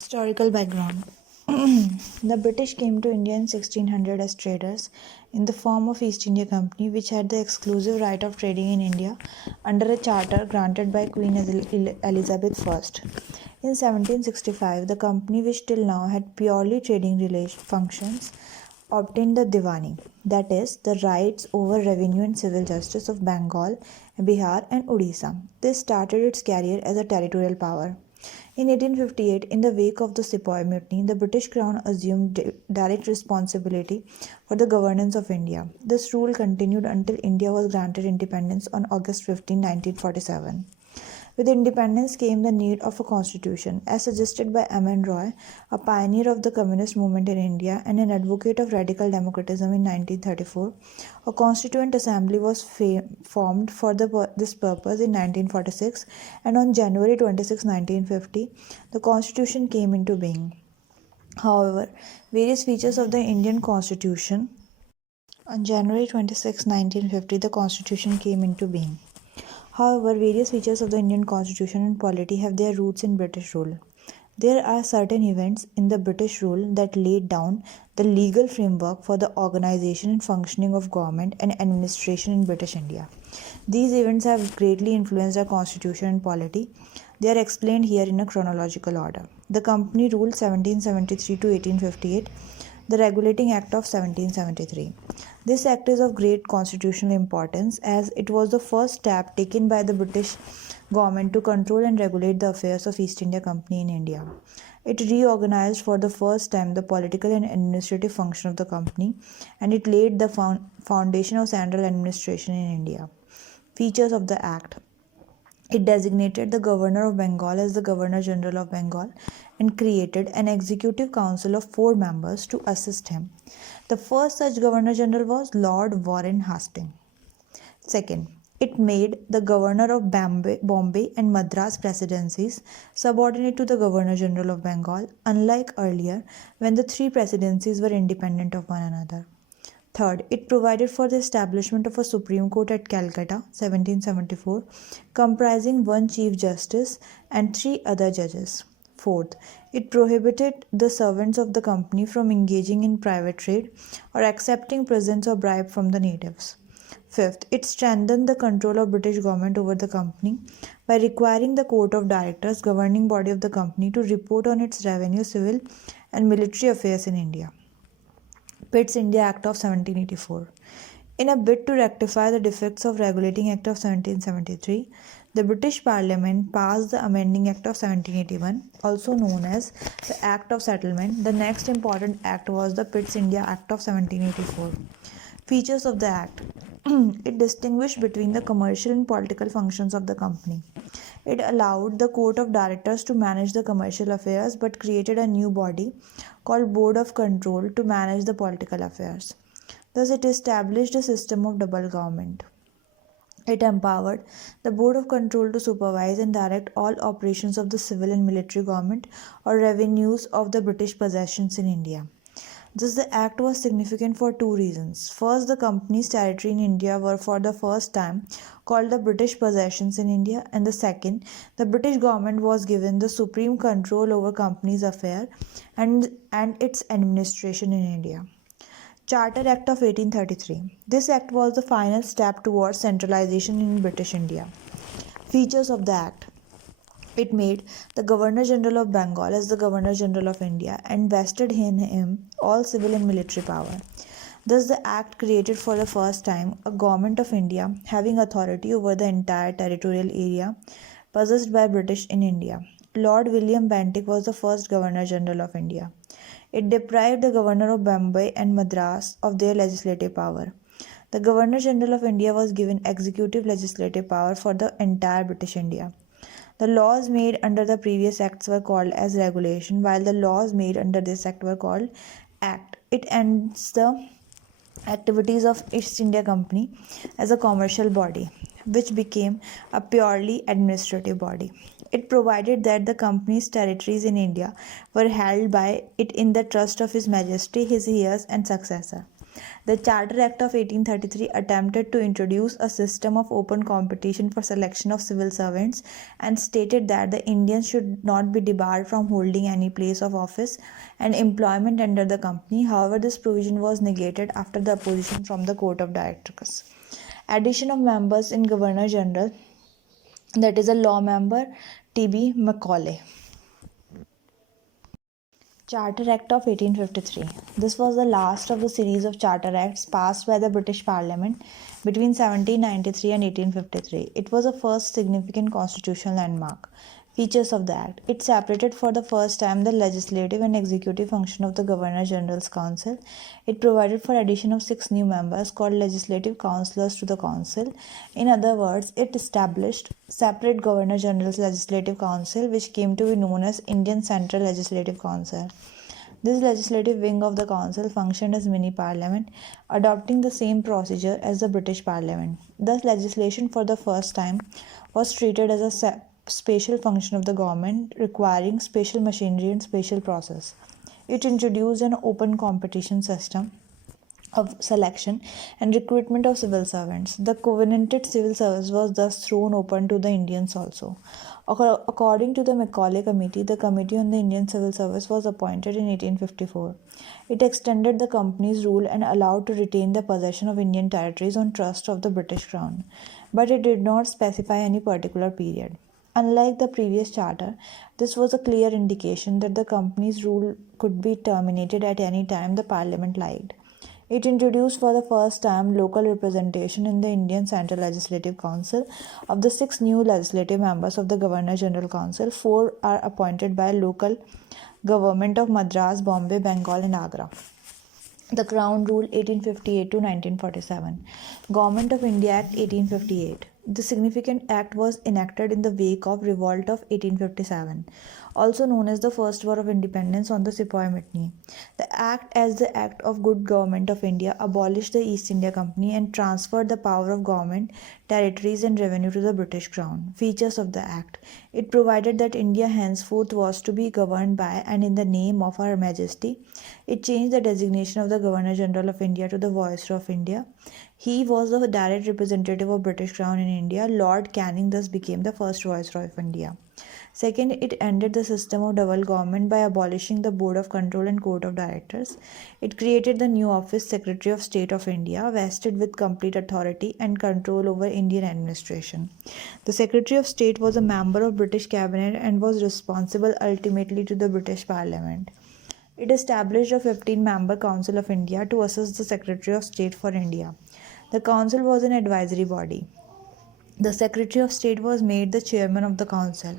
Historical background. The British came to India in 1600 as traders in the form of East India Company, which had the exclusive right of trading in India under a charter granted by Queen Elizabeth I. In 1765, the company, which till now had purely trading functions, obtained the Diwani, that is, the rights over revenue and civil justice of Bengal, Bihar, and Odisha. This started its career as a territorial power. In 1858, in the wake of the Sepoy Mutiny, the British Crown assumed direct responsibility for the governance of India. This rule continued until India was granted independence on August 15, 1947. With independence came the need of a constitution, as suggested by M.N. Roy, a pioneer of the communist movement in India and an advocate of radical democratism in 1934. A constituent assembly was formed for this purpose in 1946, and on January 26, 1950, the constitution came into being. However, various features of the Indian constitution on January 26, 1950, the constitution came into being. However, various features of the Indian constitution and polity have their roots in British rule. There are certain events in the British rule that laid down the legal framework for the organization and functioning of government and administration in British India. These events have greatly influenced our constitution and polity. They are explained here in a chronological order. The Company Rule 1773 to 1858, the Regulating Act of 1773. This act is of great constitutional importance as it was the first step taken by the British government to control and regulate the affairs of East India Company in India. It reorganized for the first time the political and administrative function of the company, and it laid the foundation of central administration in India. Features of the Act. It designated the Governor of Bengal as the Governor General of Bengal and created an executive council of 4 members to assist him. The first such Governor General was Lord Warren Hastings. Second, it made the Governor of Bombay and Madras presidencies subordinate to the Governor General of Bengal, unlike earlier when the 3 presidencies were independent of one another. Third, it provided for the establishment of a Supreme Court at Calcutta, 1774, comprising 1 Chief Justice and 3 other judges. Fourth, it prohibited the servants of the company from engaging in private trade or accepting presents or bribe from the natives. Fifth, it strengthened the control of British government over the company by requiring the Court of Directors, governing body of the company, to report on its revenue, civil and military affairs in India. Pitt's India Act of 1784. In a bid to rectify the defects of Regulating Act of 1773, the British Parliament passed the Amending Act of 1781, also known as the Act of Settlement. The next important act was the Pitt's India Act of 1784. Features of the Act. It distinguished between the commercial and political functions of the company. It allowed the Court of Directors to manage the commercial affairs but created a new body called Board of Control to manage the political affairs. Thus, it established a system of double government. It empowered the Board of Control to supervise and direct all operations of the civil and military government or revenues of the British possessions in India. Thus, the act was significant for 2 reasons. First, the company's territory in India were for the first time called the British possessions in India, and the second, the British government was given the supreme control over company's affairs and its administration in India. Charter Act of 1833. This act was the final step towards centralization in British India. Features of the act. It made the Governor General of Bengal as the Governor General of India and vested in him all civil and military power. Thus, the Act created for the first time a Government of India having authority over the entire territorial area possessed by British in India. Lord William Bentinck was the first Governor General of India. It deprived the Governor of Bombay and Madras of their legislative power. The Governor General of India was given executive legislative power for the entire British India. The laws made under the previous acts were called as regulation, while the laws made under this act were called act. It ends the activities of East India Company as a commercial body, which became a purely administrative body. It provided that the company's territories in India were held by it in the trust of His Majesty, his heirs and successor. The Charter Act of 1833 attempted to introduce a system of open competition for selection of civil servants and stated that the Indians should not be debarred from holding any place of office and employment under the company. However, this provision was negated after the opposition from the Court of Directors. Addition of members in Governor General, that is a law member, T.B. Macaulay. Charter Act of 1853. This was the last of the series of charter acts passed by the British Parliament between 1793 and 1853. It was the first significant constitutional landmark. Features of the Act. It separated for the first time the legislative and executive function of the Governor General's Council. It provided for addition of 6 new members called legislative councillors to the council. In other words, it established separate Governor General's Legislative Council, which came to be known as Indian Central Legislative Council. This legislative wing of the council functioned as mini parliament, adopting the same procedure as the British Parliament. Thus, legislation for the first time was treated as a special function of the government, requiring special machinery and special process. It introduced an open competition system of selection and recruitment of civil servants. The covenanted civil service was thus thrown open to the Indians also. According to the Macaulay Committee, the Committee on the Indian Civil Service was appointed in 1854. It extended the company's rule and allowed to retain the possession of Indian territories on trust of the British Crown, but it did not specify any particular period. Unlike the previous charter, this was a clear indication that the company's rule could be terminated at any time the Parliament liked. It introduced for the first time local representation in the Indian Central Legislative Council. Of the 6 new legislative members of the Governor General Council, 4 are appointed by local government of Madras, Bombay, Bengal and Agra. The Crown Rule 1858 to 1947. Government of India Act 1858. The significant act was enacted in the wake of Revolt of 1857, also known as the First War of Independence on the Sepoy Mutiny. The act, as the Act of Good Government of India, abolished the East India Company and transferred the power of government, territories and revenue to the British Crown. Features of the act. It provided that India henceforth was to be governed by and in the name of Her Majesty. It changed the designation of the Governor General of India to the Viceroy of India. He was the direct representative of British Crown in India. Lord Canning thus became the first Viceroy of India. Second, it ended the system of double government by abolishing the Board of Control and Court of Directors. It created the new office Secretary of State of India, vested with complete authority and control over Indian administration. The Secretary of State was a member of British Cabinet and was responsible ultimately to the British Parliament. It established a 15-member Council of India to assist the Secretary of State for India. The council was an advisory body. The Secretary of State was made the chairman of the council.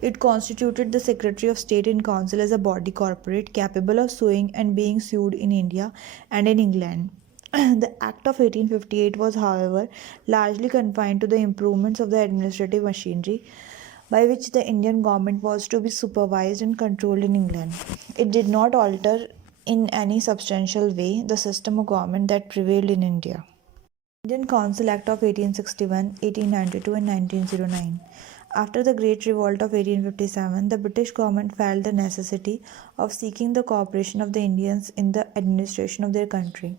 It constituted the Secretary of State in council as a body corporate capable of suing and being sued in India and in England. The Act of 1858 was, however, largely confined to the improvements of the administrative machinery by which the Indian government was to be supervised and controlled in England. It did not alter in any substantial way the system of government that prevailed in India. Indian Council Act of 1861, 1892 and 1909. After the Great Revolt of 1857, the British government felt the necessity of seeking the cooperation of the Indians in the administration of their country.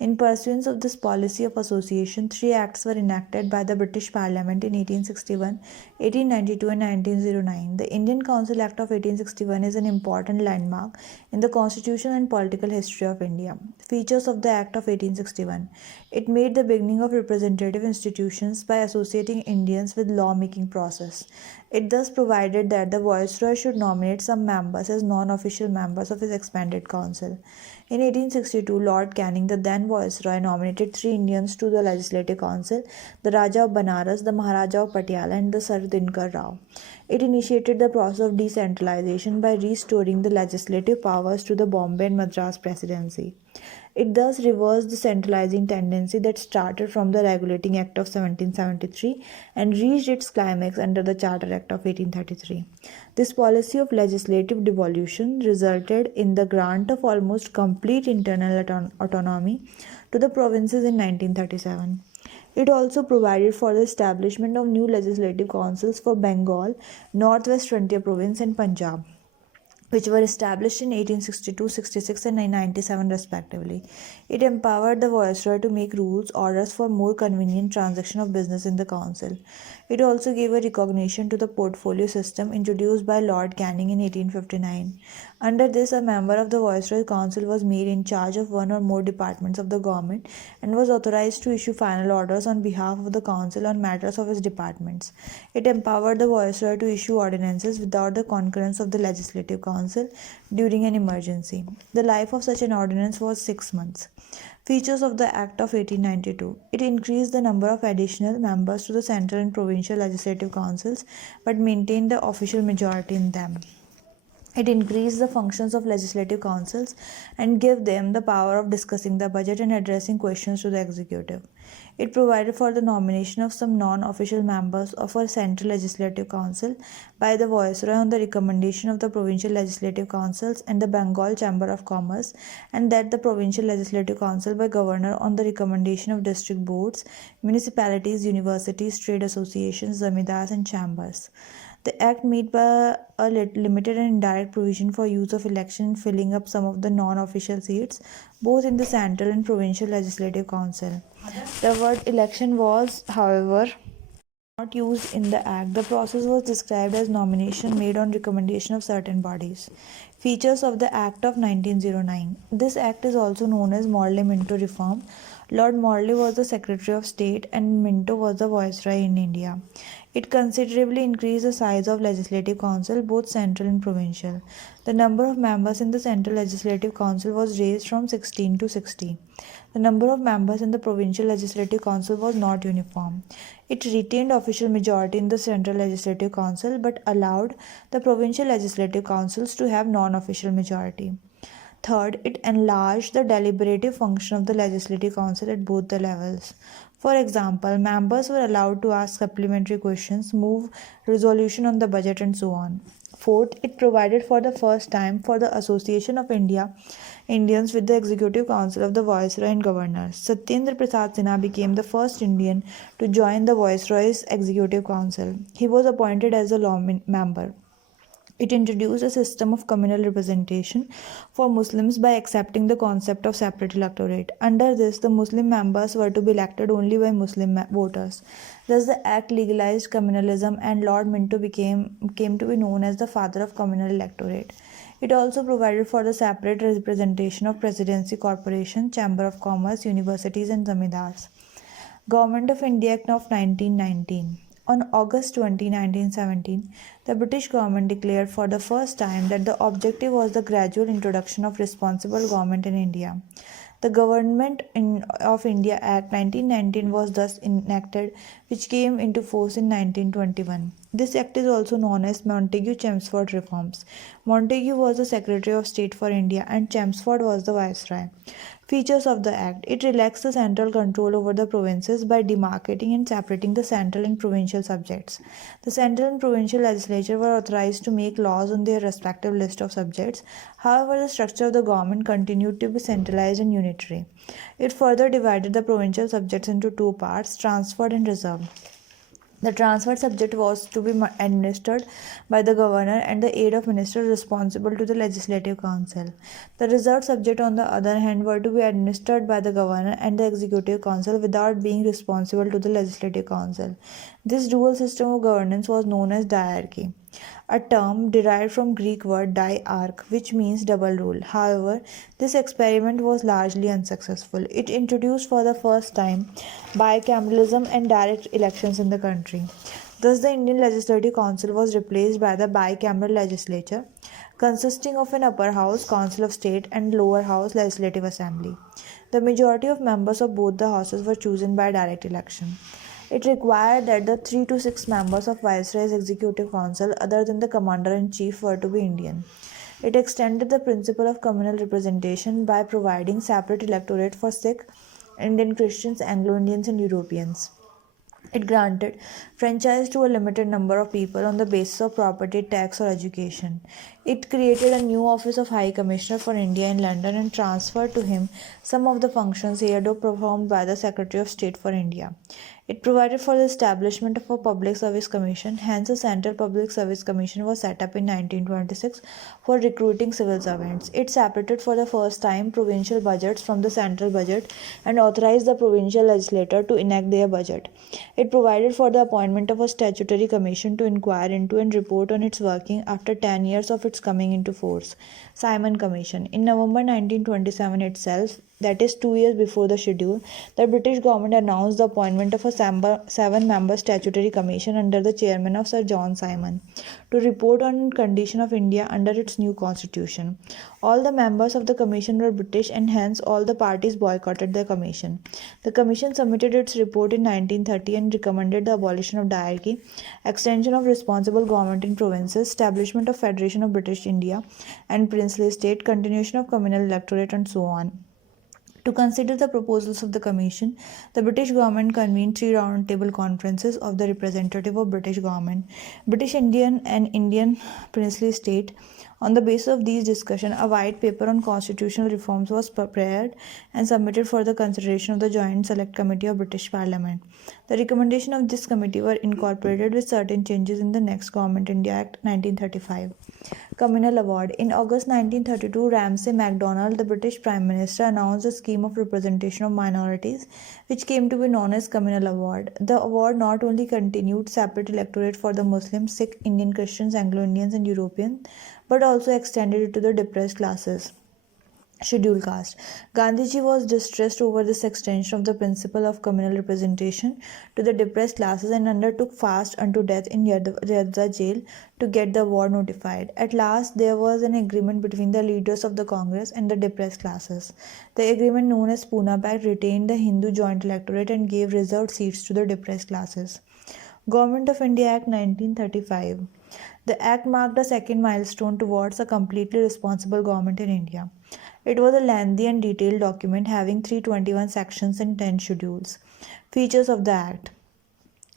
In pursuance of this policy of association, 3 acts were enacted by the British Parliament in 1861, 1892 and 1909. The Indian Council Act of 1861 is an important landmark in the constitutional and political history of India. Features of the Act of 1861. It made the beginning of representative institutions by associating Indians with law-making process. It thus provided that the Viceroy should nominate some members as non-official members of his expanded council. In 1862, Lord Canning, the then Viceroy, nominated 3 Indians to the Legislative Council, the Raja of Banaras, the Maharaja of Patiala and the Sir Dinkar Rao. It initiated the process of decentralization by restoring the legislative powers to the Bombay and Madras Presidency. It thus reversed the centralizing tendency that started from the Regulating Act of 1773 and reached its climax under the Charter Act of 1833. This policy of legislative devolution resulted in the grant of almost complete internal autonomy to the provinces in 1937. It also provided for the establishment of new legislative councils for Bengal, Northwest Frontier Province and Punjab. which were established in 1862, 66, and 97 respectively. It empowered the viceroy to make rules, orders for more convenient transaction of business in the council. It also gave a recognition to the portfolio system introduced by Lord Canning in 1859. Under this, a member of the Viceroy Council was made in charge of one or more departments of the government and was authorized to issue final orders on behalf of the Council on matters of his departments. It empowered the Viceroy to issue ordinances without the concurrence of the Legislative Council during an emergency. The life of such an ordinance was 6 months. Features of the Act of 1892. It increased the number of additional members to the central and provincial legislative councils but maintained the official majority in them. It increased the functions of legislative councils and gave them the power of discussing the budget and addressing questions to the executive. It provided for the nomination of some non-official members of a central legislative council by the viceroy on the recommendation of the provincial legislative councils and the Bengal Chamber of Commerce, and that the provincial legislative council by governor on the recommendation of district boards, municipalities, universities, trade associations, zamindars, and chambers. The Act made by a limited and indirect provision for use of election in filling up some of the non-official seats, both in the central and provincial legislative council. The word election was, however, not used in the Act. The process was described as nomination made on recommendation of certain bodies. Features of the Act of 1909. This Act is also known as Morley-Minto Reform. Lord Morley was the Secretary of State and Minto was the Viceroy in India. It considerably increased the size of Legislative Council, both central and provincial. The number of members in the Central Legislative Council was raised from 16 to 60. The number of members in the Provincial Legislative Council was not uniform. It retained official majority in the Central Legislative Council but allowed the Provincial Legislative Councils to have non-official majority. Third, it enlarged the deliberative function of the Legislative Council at both the levels. For example, members were allowed to ask supplementary questions, move resolution on the budget, and so on. Fourth, it provided for the first time for the Association of Indians with the Executive Council of the Viceroy and Governors. Satyendra Prasad Sinha became the first Indian to join the Viceroy's Executive Council. He was appointed as a law member. It introduced a system of communal representation for Muslims by accepting the concept of separate electorate. Under this, the Muslim members were to be elected only by Muslim voters. Thus, the Act legalized communalism, and Lord Minto came to be known as the father of communal electorate. It also provided for the separate representation of Presidency Corporation, Chamber of Commerce, universities, and zamindars. Government of India Act of 1919. On August 20, 1917, the British government declared for the first time that the objective was the gradual introduction of responsible government in India. The Government of India Act 1919 was thus enacted, which came into force in 1921. This act is also known as Montagu-Chelmsford reforms. Montagu was the Secretary of State for India and Chelmsford was the Viceroy. Features of the Act. It relaxed the central control over the provinces by demarcating and separating the central and provincial subjects. The central and provincial legislature were authorized to make laws on their respective list of subjects. However, the structure of the government continued to be centralized and unitary. It further divided the provincial subjects into two parts, transferred and reserved. The transferred subject was to be administered by the governor and the aid of ministers responsible to the Legislative Council. The reserved subject, on the other hand, were to be administered by the governor and the Executive Council without being responsible to the Legislative Council. This dual system of governance was known as diarchy, a term derived from Greek word diarch, which means double rule. However, this experiment was largely unsuccessful. It introduced for the first time bicameralism and direct elections in the country. Thus, the Indian Legislative Council was replaced by the bicameral legislature, consisting of an upper house, Council of State, and lower house, Legislative Assembly. The majority of members of both the houses were chosen by direct election. It required that the 3 to 6 members of Viceroy's Executive Council, other than the Commander-in-Chief, were to be Indian. It extended the principle of communal representation by providing separate electorate for Sikh, Indian Christians, Anglo-Indians, and Europeans. It granted franchise to a limited number of people on the basis of property, tax, or education. It created a new Office of High Commissioner for India in London and transferred to him some of the functions he had performed by the Secretary of State for India. It provided for the establishment of a Public Service Commission, hence, a Central Public Service Commission was set up in 1926 for recruiting civil servants. It separated for the first time provincial budgets from the central budget and authorized the provincial legislature to enact their budget. It provided for the appointment of a statutory commission to inquire into and report on its working after 10 years of its coming into force. Simon Commission. In November 1927 itself, that is 2 years before the schedule, the British government announced the appointment of a seven-member statutory commission under the chairman of Sir John Simon to report on the condition of India under its new constitution. All the members of the commission were British and hence all the parties boycotted the commission. The commission submitted its report in 1930 and recommended the abolition of diarchy, extension of responsible government in provinces, establishment of Federation of British India and princely state, continuation of communal electorate and so on. To consider the proposals of the Commission, the British government convened 3 round-table conferences of the representative of British government, British Indian and Indian princely state. On the basis of these discussions, a white paper on constitutional reforms was prepared and submitted for the consideration of the Joint Select Committee of British Parliament. The recommendations of this committee were incorporated with certain changes in the next Government India Act 1935. Communal Award. In August 1932, Ramsay MacDonald, the British Prime Minister, announced a scheme of representation of minorities, which came to be known as Communal Award. The award not only continued separate electorate for the Muslims, Sikh, Indian Christians, Anglo-Indians and Europeans, but also extended it to the depressed classes. Scheduled caste. Gandhiji was distressed over this extension of the principle of communal representation to the depressed classes and undertook fast unto death in Yadva jail to get the award notified. At last, there was an agreement between the leaders of the Congress and the depressed classes. The agreement, known as Pune Pact, retained the Hindu joint electorate and gave reserved seats to the depressed classes. Government of India Act 1935. The Act marked a second milestone towards a completely responsible government in India. It was a lengthy and detailed document having 321 sections and 10 schedules. Features of the Act.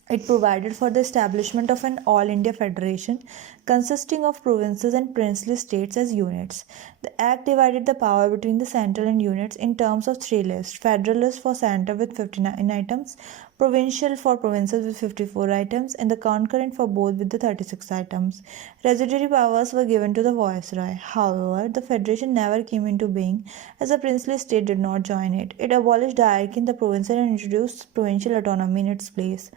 It provided for the establishment of an All India Federation consisting of provinces and princely states as units. The Act divided the power between the central and units in terms of 3 lists: federal list for centre with 59 items, provincial for provinces with 54 items, and the concurrent for both with the 36 items. Residuary powers were given to the Viceroy. However, the federation never came into being as the princely state did not join it. It abolished diarchy in the provinces and introduced provincial autonomy in its place.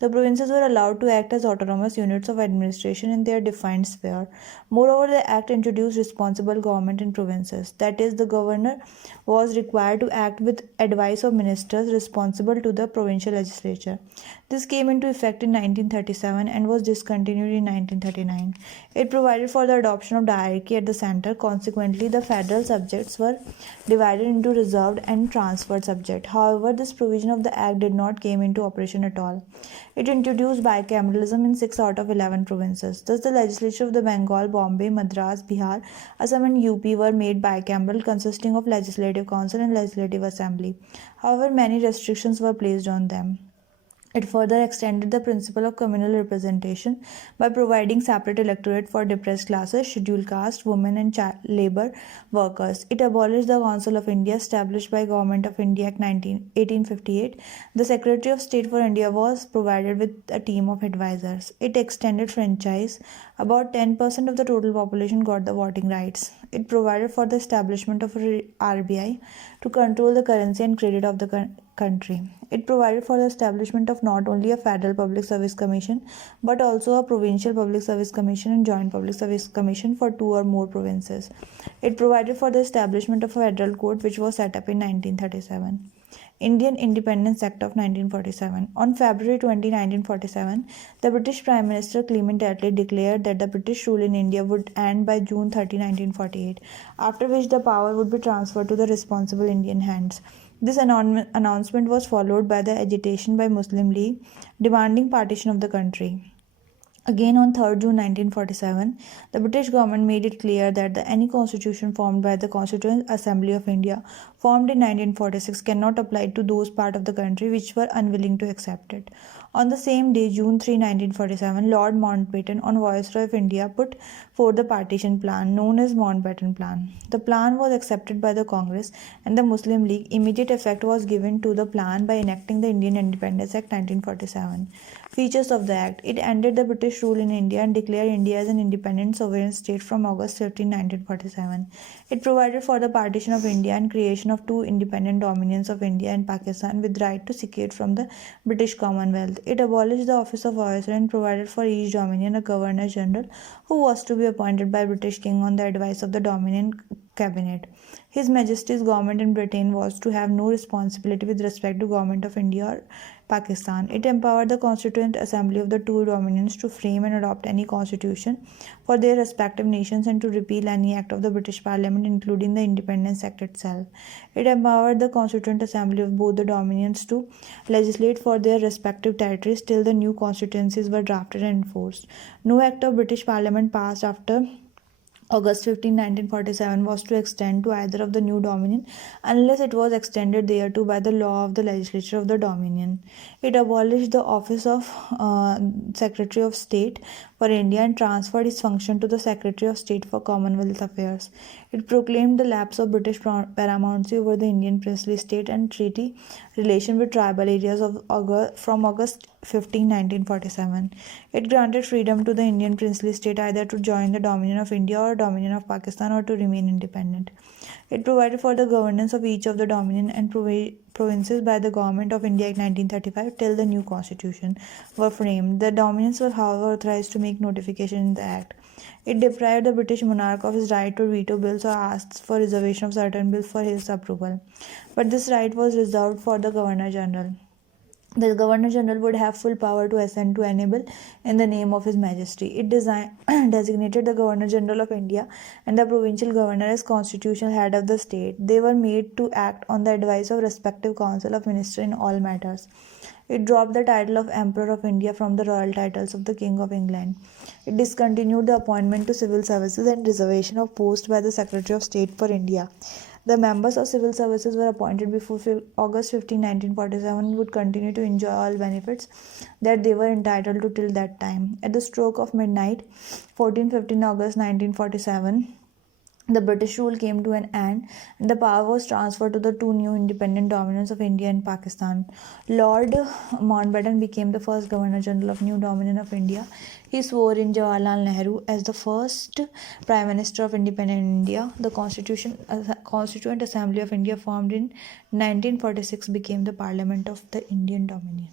The provinces were allowed to act as autonomous units of administration in their defined sphere. Moreover, the Act introduced responsible government in provinces. That is, the governor was required to act with advice of ministers responsible to the provincial legislature. This came into effect in 1937 and was discontinued in 1939. It provided for the adoption of diarchy at the centre. Consequently, the federal subjects were divided into reserved and transferred subjects. However, this provision of the Act did not came into operation at all. It introduced bicameralism in 6 out of 11 provinces. Thus, the legislature of the Bengal, Bombay, Madras, Bihar, Assam and UP were made bicameral, consisting of Legislative Council and Legislative Assembly. However, many restrictions were placed on them. It further extended the principle of communal representation by providing separate electorate for depressed classes, scheduled caste, women and labour workers. It abolished the Council of India established by Government of India Act 1858. The Secretary of State for India was provided with a team of advisors. It extended franchise. About 10% of the total population got the voting rights. It provided for the establishment of a RBI to control the currency and credit of the country. It provided for the establishment of not only a Federal Public Service Commission but also a Provincial Public Service Commission and Joint Public Service Commission for 2 or more provinces. It provided for the establishment of a Federal Court which was set up in 1937. Indian Independence Act of 1947. On February 20, 1947, the British Prime Minister Clement Attlee declared that the British rule in India would end by June 30, 1948, after which the power would be transferred to the responsible Indian hands. This announcement was followed by the agitation by Muslim League demanding partition of the country. Again, on 3rd June 1947, the British government made it clear that any constitution formed by the Constituent Assembly of India, formed in 1946, cannot apply to those parts of the country which were unwilling to accept it. On the same day, June 3, 1947, Lord Mountbatten, on Viceroy of India, put for the partition plan known as Mountbatten Plan. The plan was accepted by the Congress and the Muslim League. Immediate effect was given to the plan by enacting the Indian Independence Act 1947. Features of the Act: it ended the British rule in India and declared India as an independent sovereign state from August 15, 1947. It provided for the partition of India and creation of two independent dominions of India and Pakistan with right to secede from the British Commonwealth. It abolished the office of Viceroy and provided for each dominion a Governor General who was to be appointed by British King on the advice of the Dominion Cabinet. His Majesty's government in Britain was to have no responsibility with respect to government of India or Pakistan. It empowered the Constituent Assembly of the two dominions to frame and adopt any constitution for their respective nations and to repeal any act of the British Parliament, including the Independence Act itself. It empowered the Constituent Assembly of both the dominions to legislate for their respective territories till the new constituencies were drafted and enforced. No act of British Parliament passed after August 15, 1947 was to extend to either of the new dominion unless it was extended thereto by the law of the legislature of the dominion. It abolished the office of Secretary of State for India and transferred its function to the Secretary of State for Commonwealth Affairs. It proclaimed the lapse of British paramountcy over the Indian princely state and treaty relation with tribal areas from August 15, 1947. It granted freedom to the Indian princely state either to join the Dominion of India or Dominion of Pakistan or to remain independent. It provided for the governance of each of the Dominion and provinces by the Government of India Act 1935 till the new constitution were framed. The Dominions were, however, authorized to make notification in the Act. It deprived the British monarch of his right to veto bills or asked for reservation of certain bills for his approval. But this right was reserved for the Governor General. The Governor General would have full power to assent to any bill in the name of His Majesty. It designated the Governor General of India and the Provincial Governor as constitutional head of the state. They were made to act on the advice of respective Council of Ministers in all matters. It dropped the title of Emperor of India from the royal titles of the King of England. It discontinued the appointment to civil services and reservation of post by the Secretary of State for India. The members of civil services were appointed before August 15, 1947 and would continue to enjoy all benefits that they were entitled to till that time. At the stroke of midnight, 14-15 August 1947, the British rule came to an end and the power was transferred to the two new independent dominions of India and Pakistan. Lord Mountbatten became the first Governor General of new Dominion of India. He swore in Jawaharlal Nehru as the first Prime Minister of independent India. The Constituent Assembly of India formed in 1946 became the Parliament of the Indian Dominion.